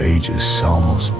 AEGIS PSALMS.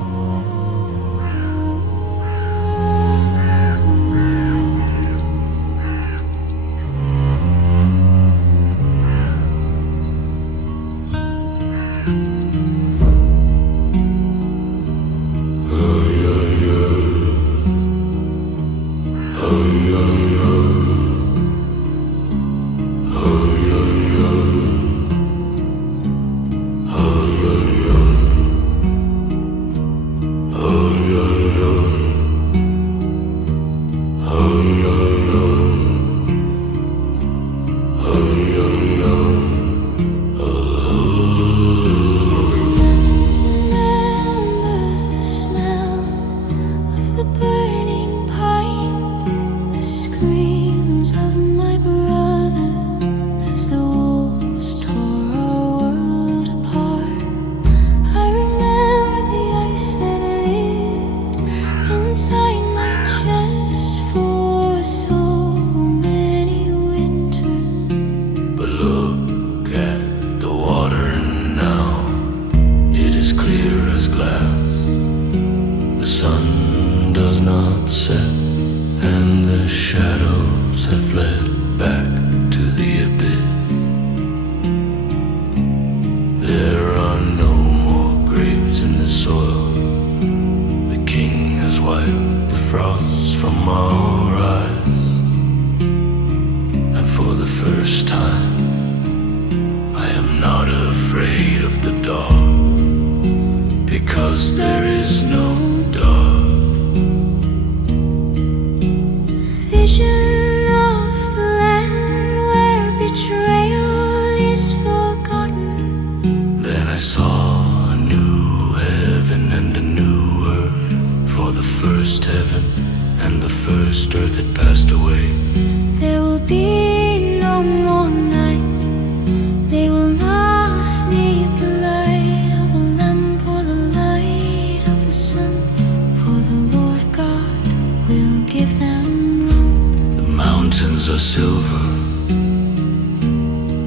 Set, and the shadows have fled back to the abyss. There are no more graves in the soil. The king has wiped the frost from our eyes, and for the first time I am not afraid of the dark, because there is no dark. Vision of the land where betrayal is forgotten. Then I saw a new heaven and a new earth, for the first heaven and the first earth had passed away. There will be no more night. They will not need the light of a lamp or the light of the sun, for the Lord God will give them. The mountains are silver,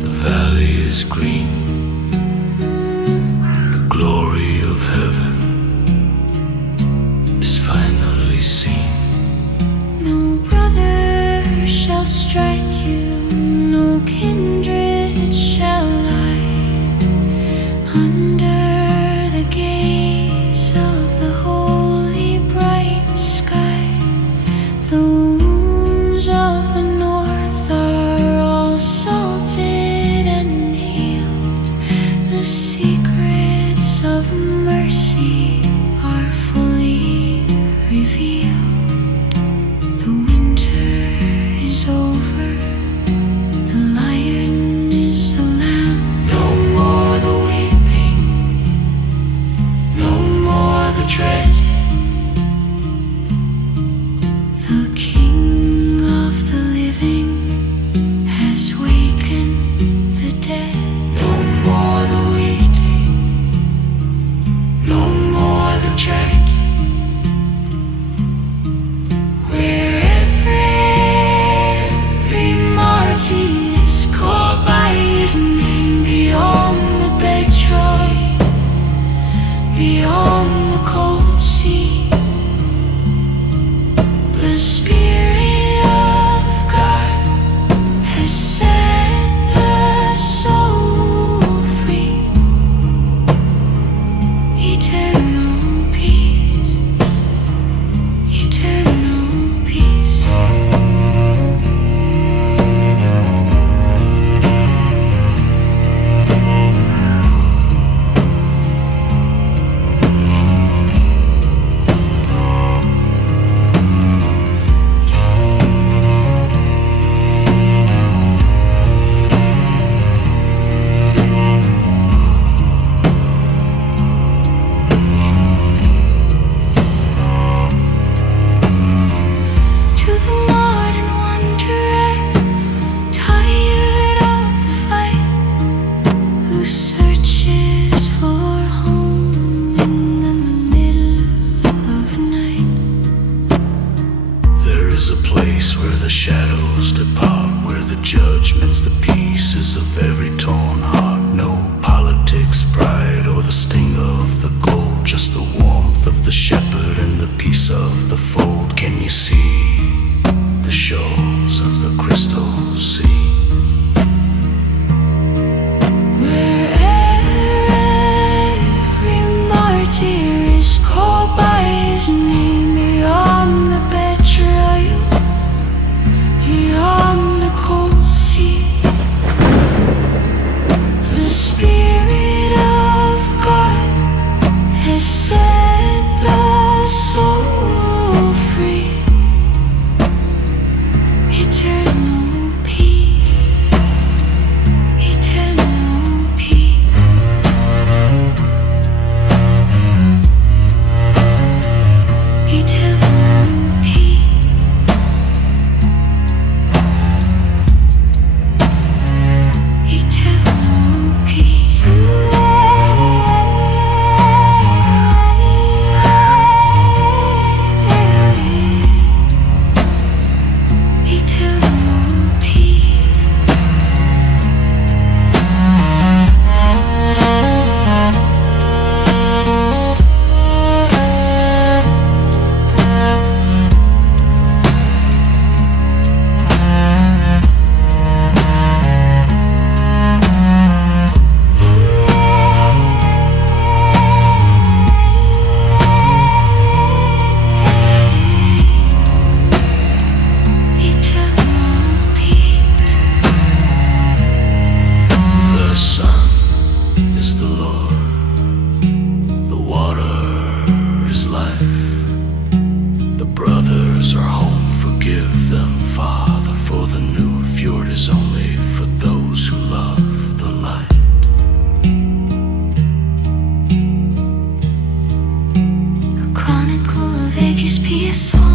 the valley is green. The glory of heaven is finally seen. No brother shall strike you, no kindred shall lie under the gaze of the holy bright sky. The wounds of the north are all salted and healed. The secrets of mercy are fully revealed. The winter is over, the lion is the lamb. No more the weeping, no more the dread. The King of the living has wakened the dead. No more the weeping, no more AEGIS PSALMS.